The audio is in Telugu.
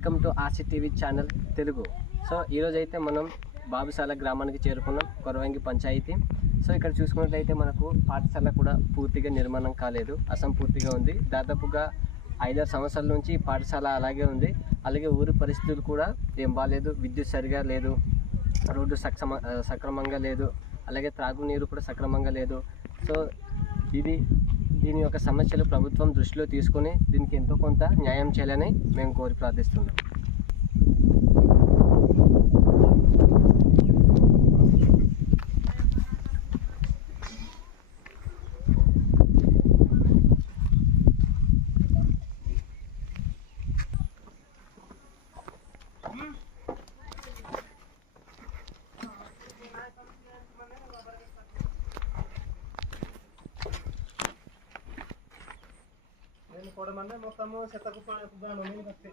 Welcome to RC TV channel Telugu. So ఈరోజు అయితే మనం బాబుసాల గ్రామానికి చేరుకున్నాం కొరవంగి పంచాయతీ. సో ఇక్కడ చూసుకున్నట్లయితే మనకు పాఠశాల కూడా పూర్తిగా నిర్మాణం కాలేదు అసంపూర్తిగా ఉంది. దాదాపుగా ఐదారు సంవత్సరాల నుంచి ఈ పాఠశాల అలాగే ఉంది. అలాగే ఊరి పరిస్థితులు కూడా ఏం బాగాలేదు విద్యుత్ సరిగా లేదు రోడ్డు సక్రమ సక్రమంగా లేదు అలాగే త్రాగునీరు కూడా సక్రమంగా లేదు. సో ఇది దీని యొక్క సమస్యలు ప్రభుత్వం దృష్టిలో తీసుకొని దీనికి ఎంతో కొంత న్యాయం చేయాలని మేము కోరి ప్రార్థిస్తున్నాం. ಕೊಡಮನ್ನ ಮೊತ್ತಮ್ಮ ಶತಕುಪಾಣ ಕುಗಾನೊಮ್ಮೆ ಮತ್ತೆ